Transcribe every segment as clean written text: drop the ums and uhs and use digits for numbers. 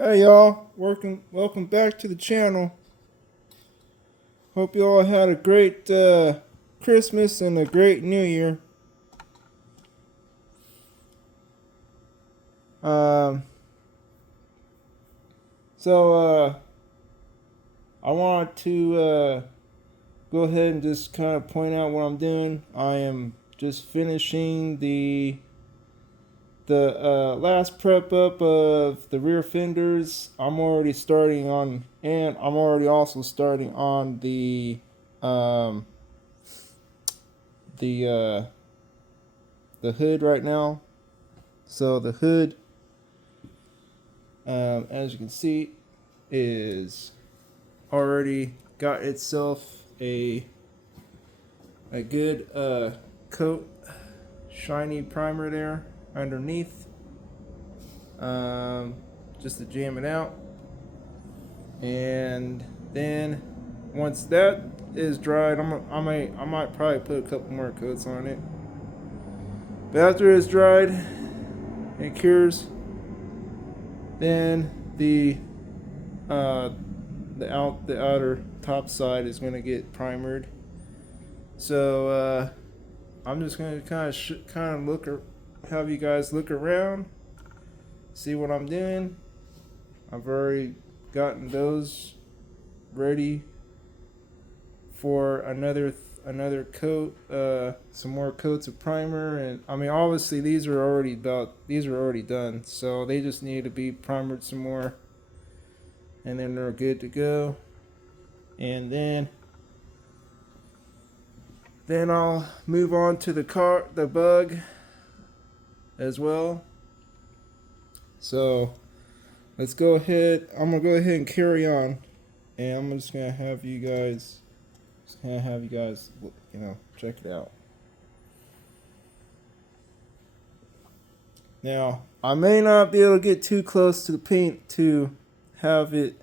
Hey y'all, welcome back to the channel. Hope you all had a great Christmas and a great New Year. Um, so I wanted to go ahead and just kind of point out what I'm doing. I am just finishing the last prep up of the rear fenders. I'm already starting on, and I'm already also starting on um the uh the hood right now. So the hood, as you can see, is already got itself a good coat, shiny primer there underneath, um, just to jam it out. And then once that is dried, I might probably put a couple more coats on it. But after it's dried and cures, then uh, the outer top side is gonna get primered. So I'm just gonna kind of have you guys look around, see what I'm doing. I've already gotten those ready for another coat, some more coats of primer, and I mean obviously these are already done, so they just need to be primered some more, and then they're good to go. And then I'll move on to the bug as well. So let's go ahead. I'm gonna go ahead and carry on, and I'm just gonna have you guys, check it out. Now I may not be able to get too close to the paint to have it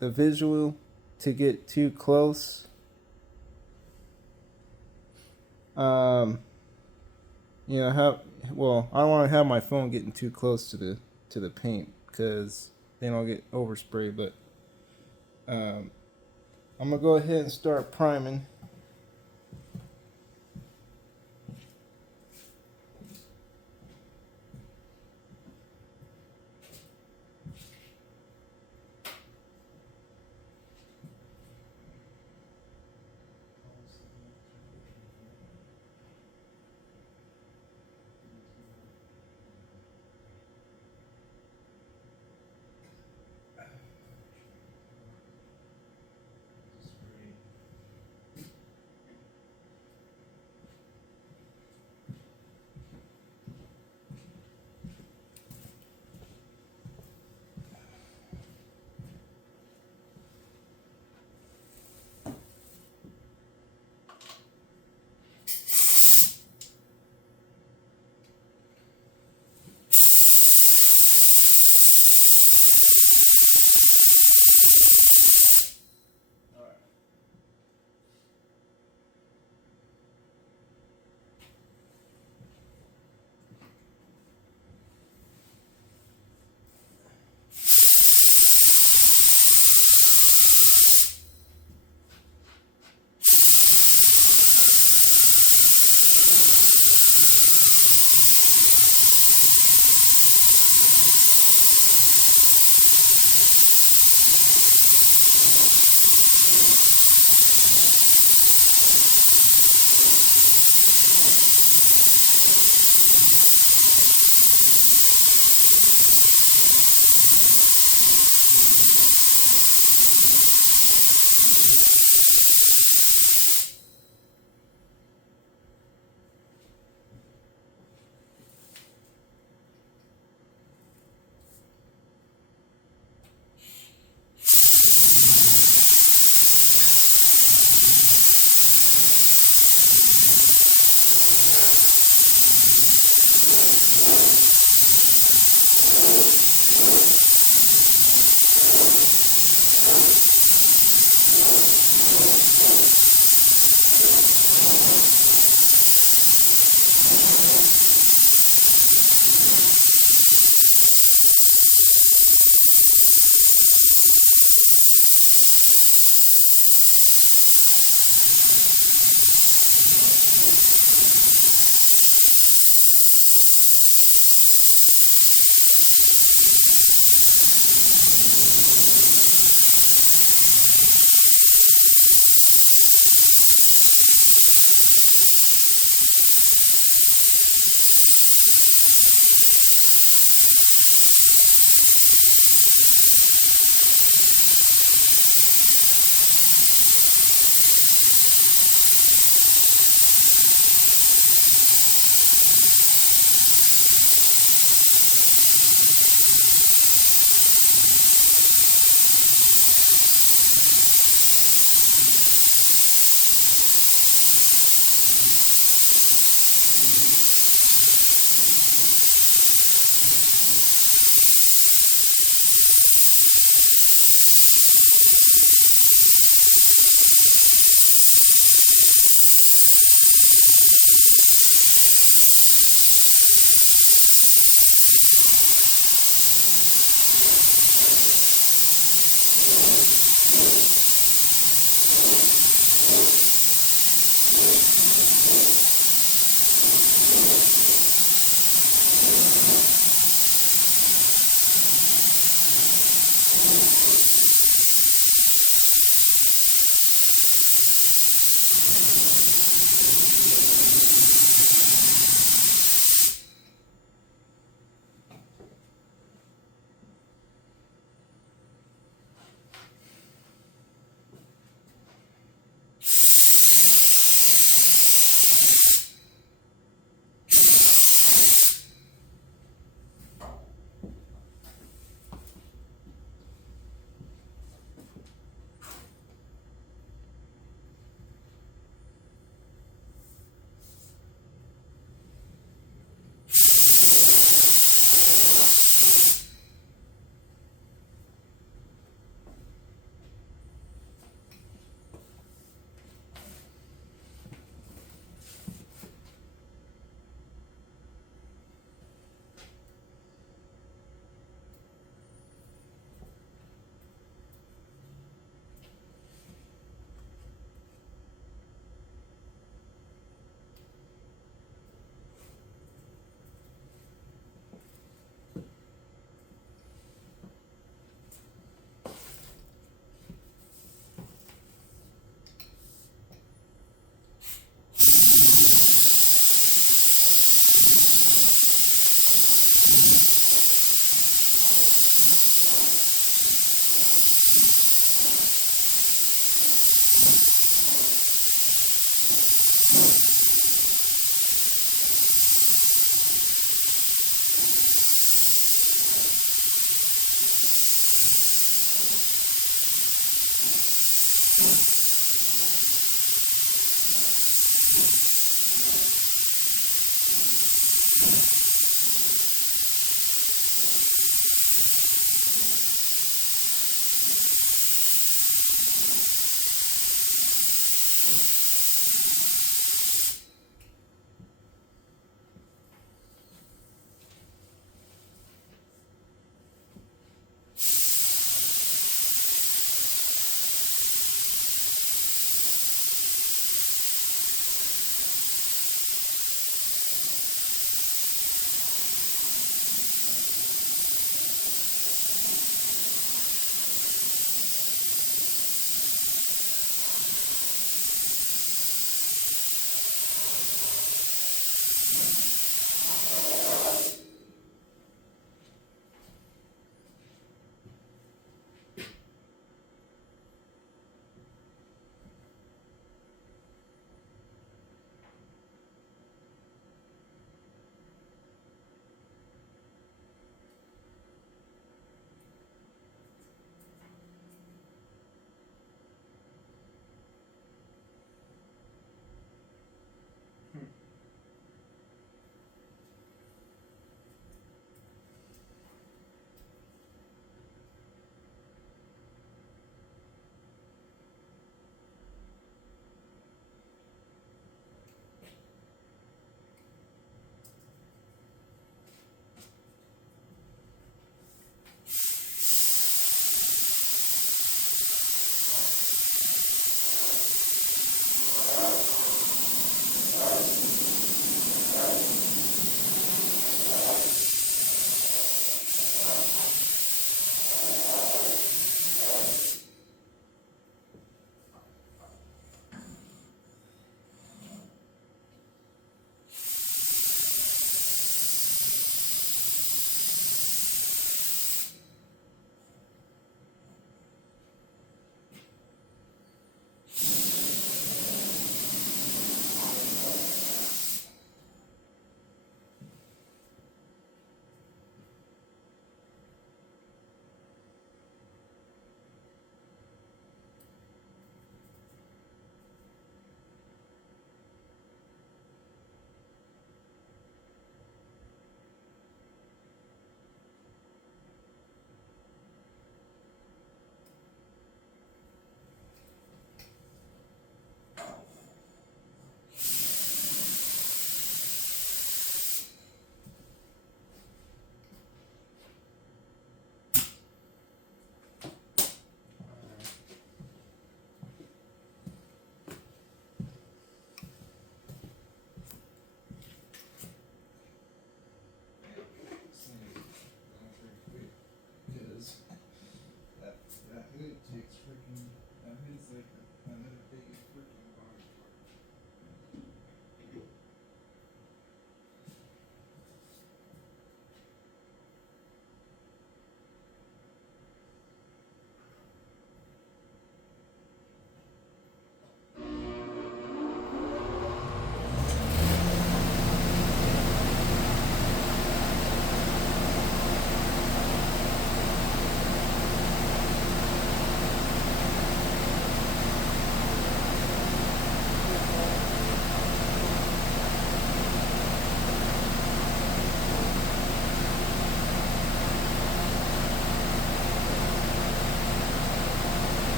the visual to get too close. Um, have well, I don't want to have my phone getting too close to the paint because then I'll get overspray. But um, I'm gonna go ahead and start priming.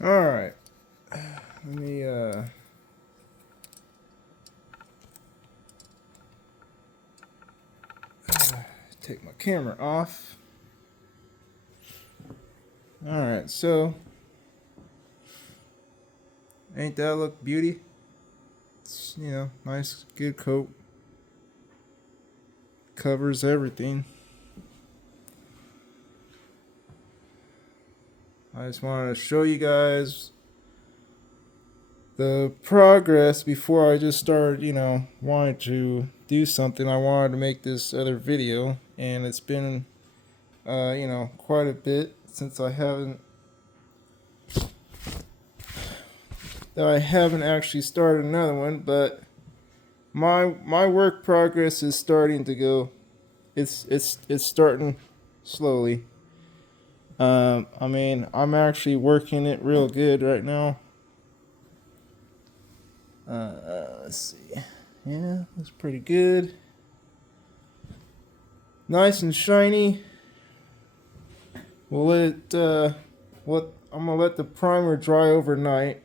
All right. Let me take my camera off. All right, so ain't that look beauty? It's, nice, good coat. Covers everything. I just wanted to show you guys the progress before I just started, wanting to do something. I wanted to make this other video, and it's been, quite a bit since I haven't actually started another one, but my work progress is starting to go. It's starting slowly. I'm actually working it real good right now. Let's see. Yeah, that's pretty good. Nice and shiny. We'll let it. I'm gonna let the primer dry overnight.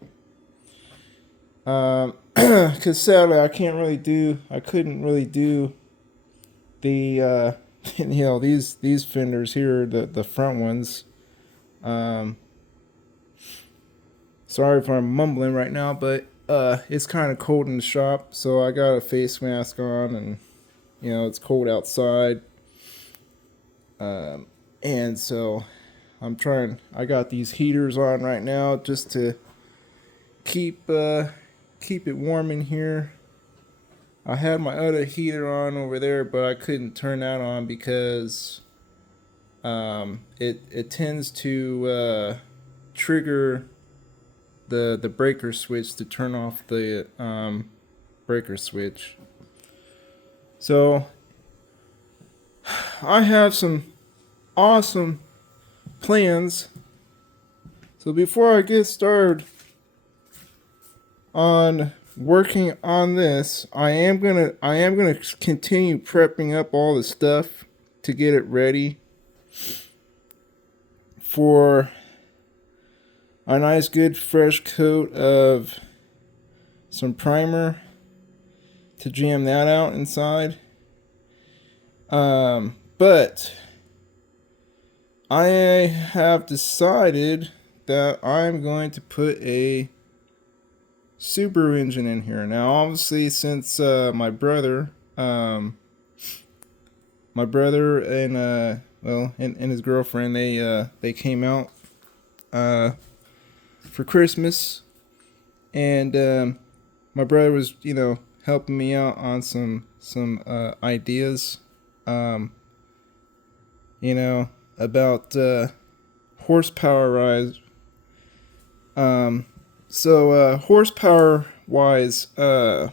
Cause sadly I couldn't really do the these fenders here, the front ones. Sorry if I'm mumbling right now, but it's kind of cold in the shop, so I got a face mask on, and it's cold outside. And so I got these heaters on right now just to keep it warm in here. I had my other heater on over there, but I couldn't turn that on because it tends to trigger the breaker switch to turn off the breaker switch. So I have some awesome plans. So before I get started on working on this, I am gonna continue prepping up all the stuff to get it ready for a nice good fresh coat of some primer to jam that out inside. But I have decided that I'm going to put a Subaru engine in here. Now, obviously, since my brother and and his girlfriend, they came out for Christmas, and my brother was helping me out on some ideas, about horsepower rise. So horsepower wise, the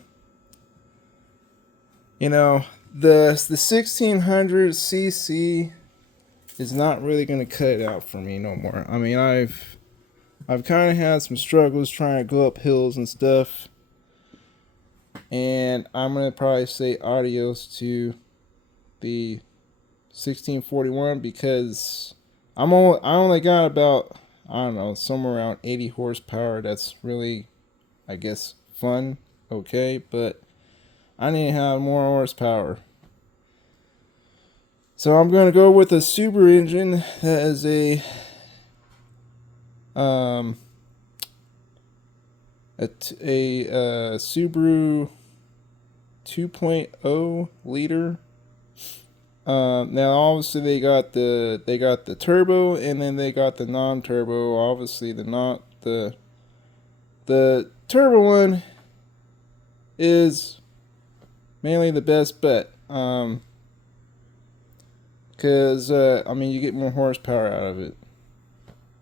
1600 cc is not really gonna cut it out for me no more. I mean, I've kind of had some struggles trying to go up hills and stuff, and I'm gonna probably say adios to the 1641 because I only got about, I don't know, somewhere around 80 horsepower. That's really, I guess, fun, okay, but I need to have more horsepower. So I'm going to go with a Subaru engine that is a Subaru 2.0 liter. Now obviously they got the turbo, and then they got the non-turbo. Obviously the turbo one is mainly the best bet. Because you get more horsepower out of it.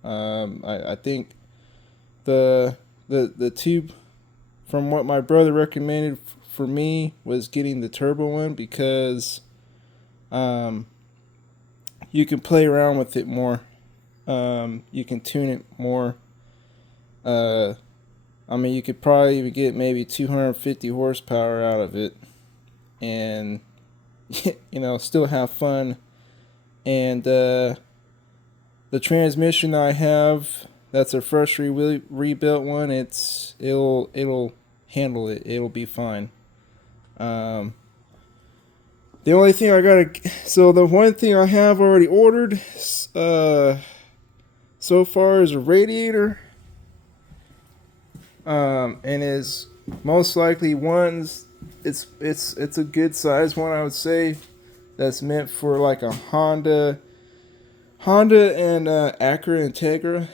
I think the tube from what my brother recommended for me was getting the turbo one because you can play around with it more. You can tune it more. You could probably even get maybe 250 horsepower out of it, and still have fun. And the transmission I have that's a freshly rebuilt one. It'll handle it. It'll be fine. Um, the only thing I gotta, so the one thing I have already ordered, so far is a radiator. And is most likely one's, it's a good size one, I would say. That's meant for like a Honda and Acura Integra.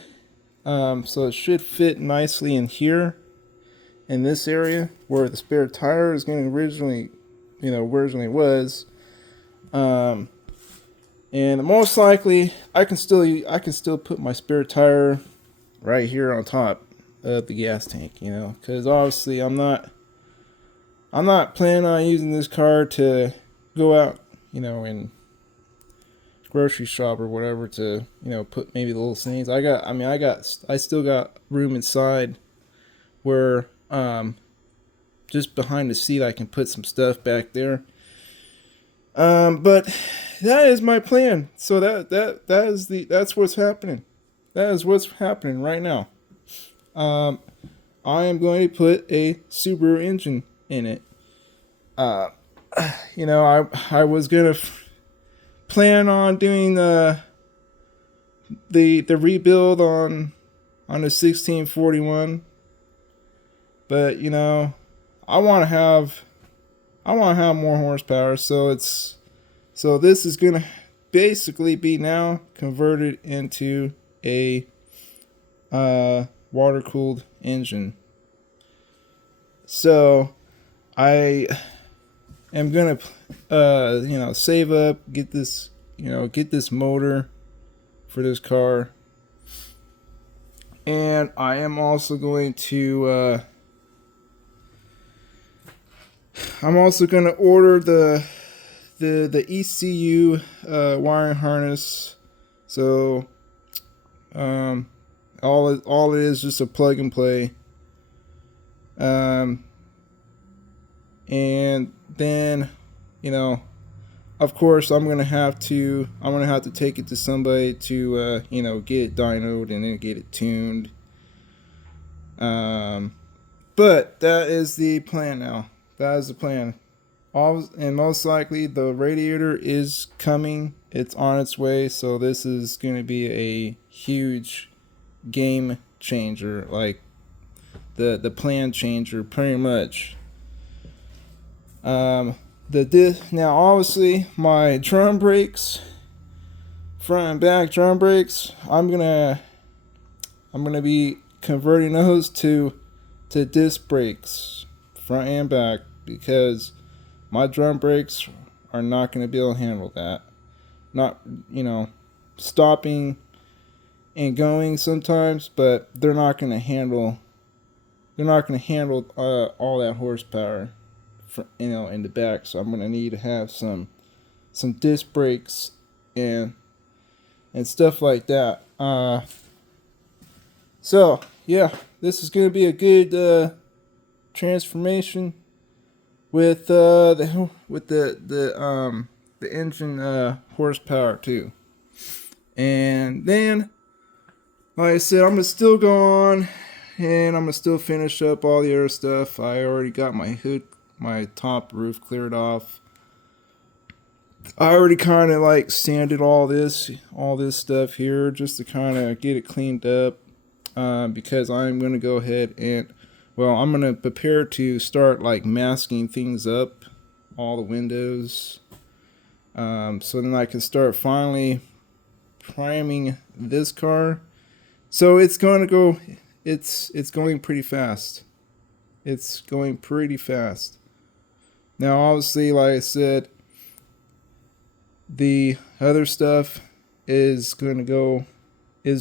So it should fit nicely in here, in this area where the spare tire is going to originally was. Um, and most likely I can still put my spare tire right here on top of the gas tank, because obviously I'm not planning on using this car to go out, and grocery shop or whatever to, put maybe the little things. I still got room inside where, just behind the seat I can put some stuff back there. But that is my plan. So that's what's happening. That is what's happening right now. I am going to put a Subaru engine in it. I was gonna plan on doing the rebuild on the 1641, but I want to have more horsepower, so this is gonna basically be now converted into a water cooled engine. So I am gonna save up, get this motor for this car, and I am also going to order the ECU wiring harness. So all it is just a plug and play. And then, of course, I'm gonna have to take it to somebody to get it dynoed and then get it tuned. But that is the plan now. That is the plan. And most likely the radiator is coming. It's on its way. So this is going to be a huge game changer, like the plan changer, pretty much. Now obviously my drum brakes, front and back drum brakes, I'm gonna be converting those to disc brakes, front and back, because my drum brakes are not going to be able to handle that. Not, stopping and going sometimes, but they're not going to handle all that horsepower, in the back. So I'm going to need to have some disc brakes and stuff like that. So yeah, this is going to be a good transformation with the engine horsepower too. And then, like I said, I'm gonna still go on and I'm gonna still finish up all the other stuff. I already got my top roof cleared off. I already kind of like sanded all this stuff here just to kind of get it cleaned up, because I'm gonna go ahead and, I'm going to prepare to start like masking things up, all the windows, so then I can start finally priming this car. So it's going pretty fast. It's going pretty fast. Now, obviously, like I said, the other stuff is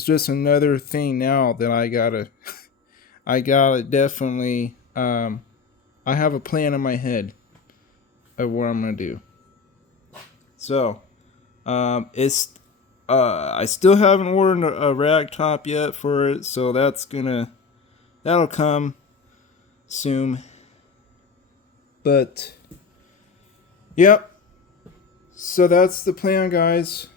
just another thing now that I gotta definitely, I have a plan in my head of what I'm gonna do. So, I still haven't ordered a rag top yet for it, so that'll come soon. But, yep. So that's the plan, guys.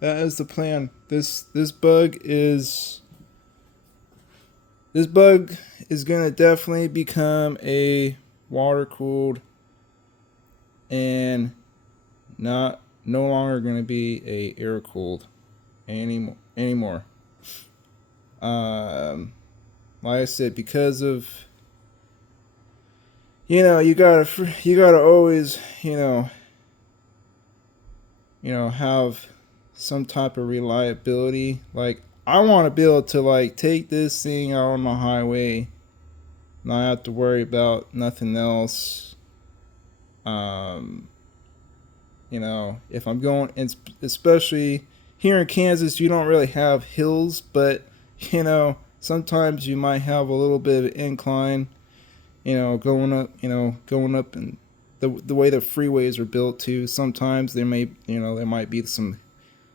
That is the plan. This bug is this bug is gonna definitely become a water cooled and not no longer gonna be a air cooled anymore. Um, like I said, because of you gotta always have some type of reliability. Like I want to be able to like take this thing out on the highway, not have to worry about nothing else. Um, if I'm going, and especially here in Kansas, you don't really have hills, but sometimes you might have a little bit of incline. Going up, and the way the freeways are built too. Sometimes there might be some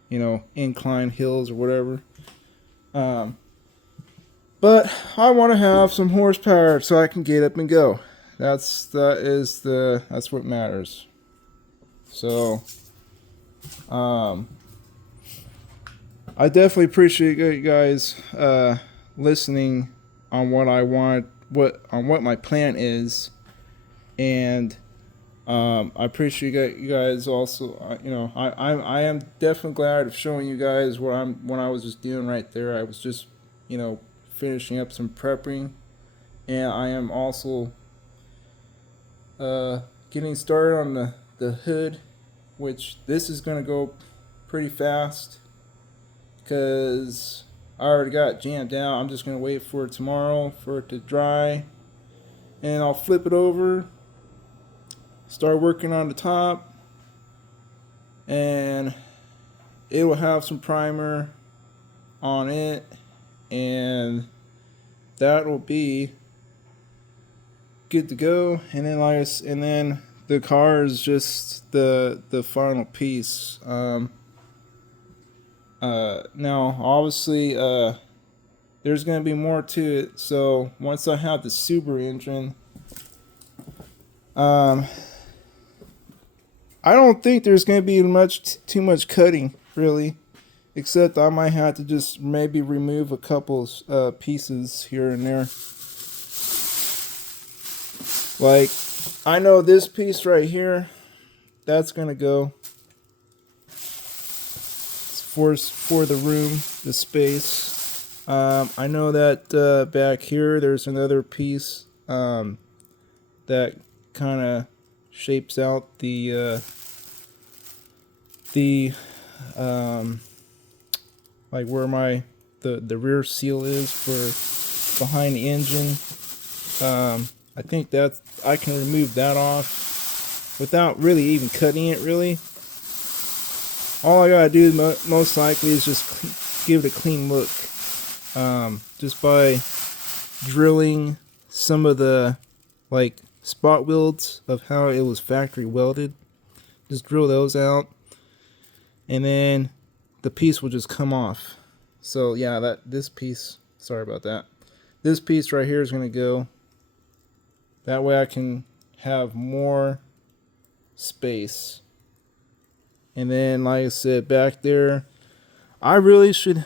incline hills or whatever. Um, but I want to have some horsepower so I can get up and go. That's what matters. So, I definitely appreciate you guys listening on what I want, what my plan is, and I appreciate you guys also. I am definitely glad of showing you guys what I was just doing right there. I was just finishing up some prepping, and I am also getting started on the hood, which this is gonna go pretty fast because I already got it jammed down. I'm just gonna wait for it tomorrow for it to dry, and I'll flip it over, start working on the top, and it will have some primer on it, and that will be good to go. And then the car is just the final piece. Now obviously there's gonna be more to it. So once I have the Subaru engine, I don't think there's gonna be too much cutting really, except I might have to just maybe remove a couple pieces here and there. Like I know this piece right here, that's gonna go. For the room, the space. I know that back here there's another piece that kind of shapes out the like where the rear seal is for behind the engine. I think that I can remove that off without really even cutting it really. All I gotta do most likely is just give it a clean look, just by drilling some of the like spot welds of how it was factory welded. Just drill those out, and then the piece will just come off. So yeah, this piece. Sorry about that. This piece right here is gonna go. That way I can have more space. And then, like I said, back there, I should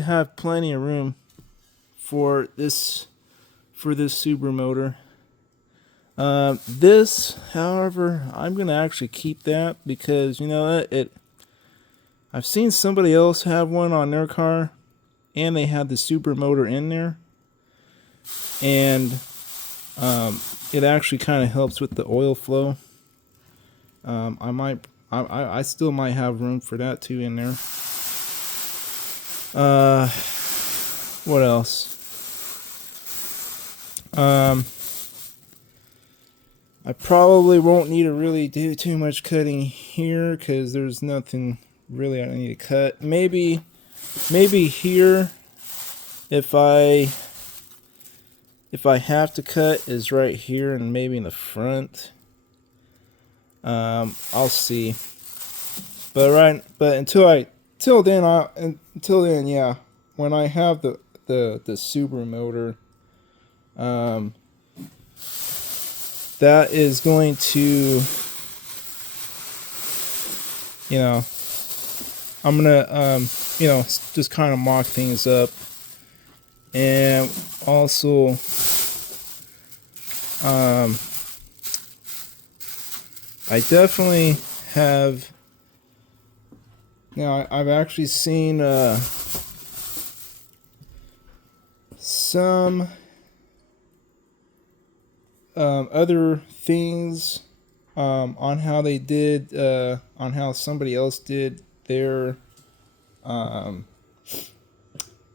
have plenty of room for this Subaru motor. This, however, I'm gonna actually keep that because I've seen somebody else have one on their car, and they had the Subaru motor in there, and it actually kind of helps with the oil flow. I still might have room for that too in there. What else? I probably won't need to really do too much cutting here because there's nothing really I need to cut. Maybe here, if I have to cut, is right here and maybe in the front. I'll see. But until then, yeah. When I have the Subaru motor, that is going to, I'm gonna, just kind of mock things up And also, I definitely have. Now, I've actually seen some other things on how they did, on how somebody else did um,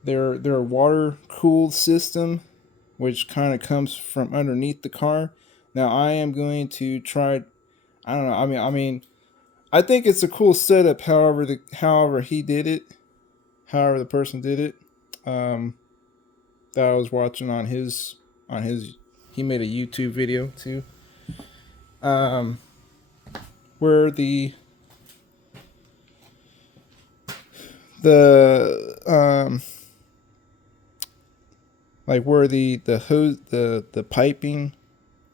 their water cooled system, which kind of comes from underneath the car. Now, I am going to try. I don't know. I think it's a cool setup. However he did it, however the person did it, um, that I was watching on his, he made a YouTube video too, um, where the like where the hose the piping.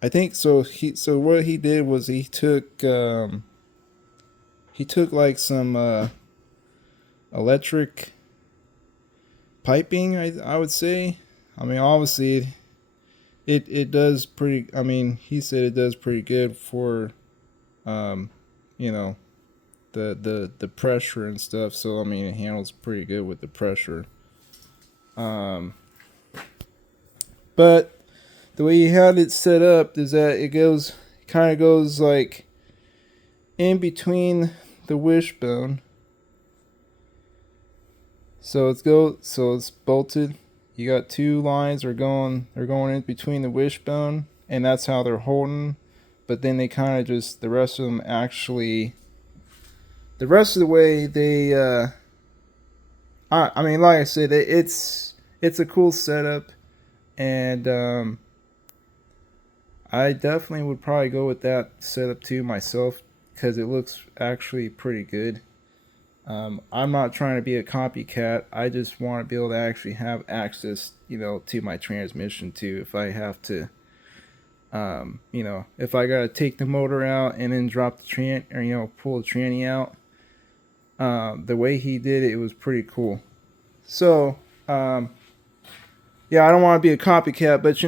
I think so. So what he did was he took like some electric piping. I would say. I mean, obviously, it does pretty. I mean, he said it does pretty good for, um, you know, the pressure and stuff. So I mean, it handles pretty good with the pressure. Um, but the way he had it set up is that it goes kind of goes like in between the wishbone. So it's bolted. You got two lines they're going in between the wishbone, and that's how they're holding. But then they kind of just the rest of them actually the rest of the way they I mean, like I said, it's a cool setup, and I definitely would probably go with that setup too myself because it looks actually pretty good. I'm not trying to be a copycat. I just want to be able to actually have access, to my transmission too. If I have to, if I gotta take the motor out and then drop the or pull the tranny out, the way he did it, it was pretty cool. So, yeah, I don't want to be a copycat, but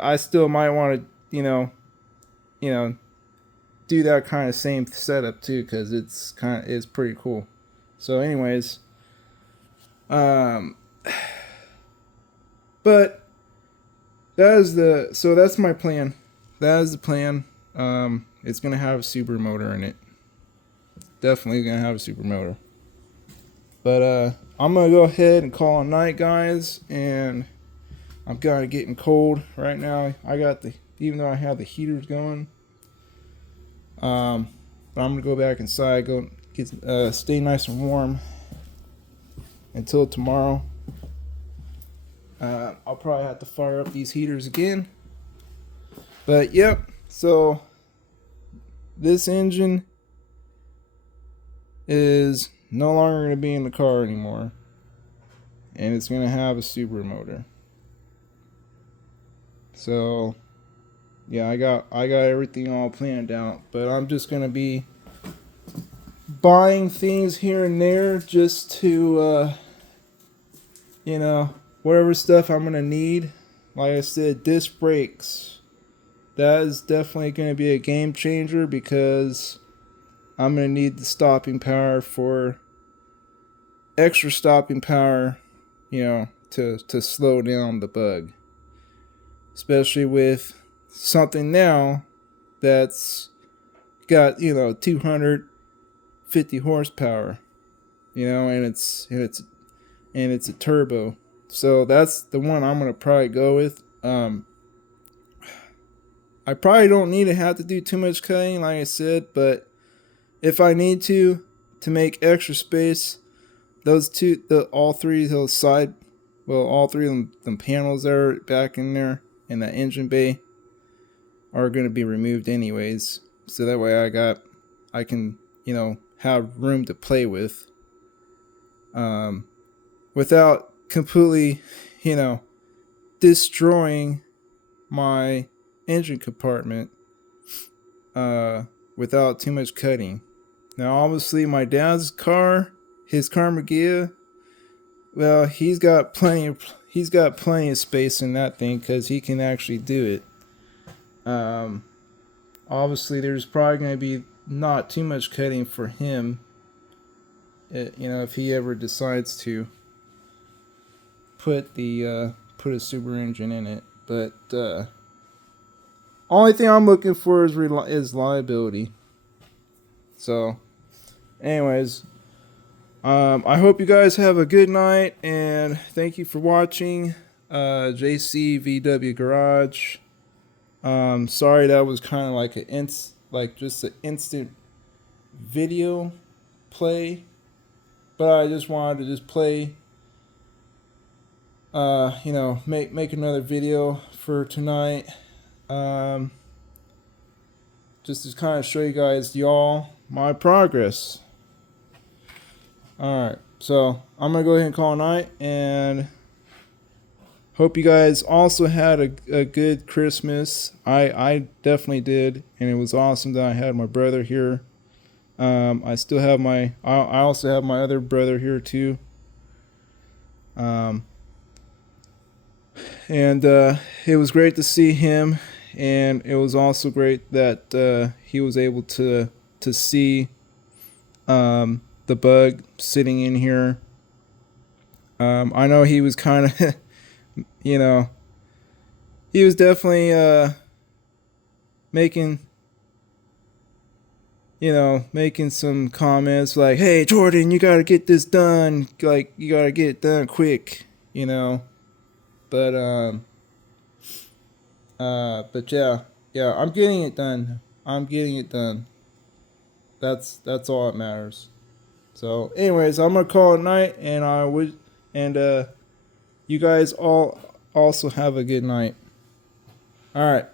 I still might want to, you know, do that kind of same setup too, because it's pretty cool. So, anyways, um, but that's my plan. That is the plan. It's gonna have a super motor in it. Definitely gonna have a super motor. But I'm gonna go ahead and call a night, guys, and I'm kind of getting cold right now. Even though I have the heaters going, but I'm gonna go back inside, go get stay nice and warm until tomorrow. I'll probably have to fire up these heaters again. But yep, so this engine is no longer going to be in the car anymore, and it's going to have a super motor. So yeah, I got everything all planned out, but I'm just going to be buying things here and there just to whatever stuff I'm going to need. Like I said, disc brakes, that is definitely going to be a game changer because I'm going to need the stopping power for extra stopping power, to slow down the bug. Especially with something now that's got, 250 horsepower, and it's a turbo. So that's the one I'm going to probably go with. I probably don't need to have to do too much cutting, like I said, but if I need to make extra space, all three of them panels that are back in there in that engine bay are going to be removed anyways. So that way I can, have room to play with, without completely, destroying my engine compartment, without too much cutting. Now, obviously, my dad's car, his Carmageddon, well, he's got plenty he's got plenty of space in that thing because he can actually do it. Obviously, there's probably going to be not too much cutting for him. If he ever decides to put put a super engine in it, but only thing I'm looking for is liability. So, anyways, I hope you guys have a good night, and thank you for watching JCVW Garage. Sorry that was kind of like just an instant video play, but I just wanted to just play. Make another video for tonight. Just to kind of show you guys my progress. Alright, so I'm going to go ahead and call it a night, and hope you guys also had a good Christmas. I definitely did, and it was awesome that I had my brother here. I also have my other brother here too. And it was great to see him, and it was also great that he was able to see the bug sitting in here. I know he was kind of, he was definitely making some comments like, "Hey, Jordan, you gotta get this done. Like, you gotta get it done quick." But yeah, I'm getting it done. That's all that matters. So, anyways, I'm gonna call it night, and you guys all also have a good night. All right.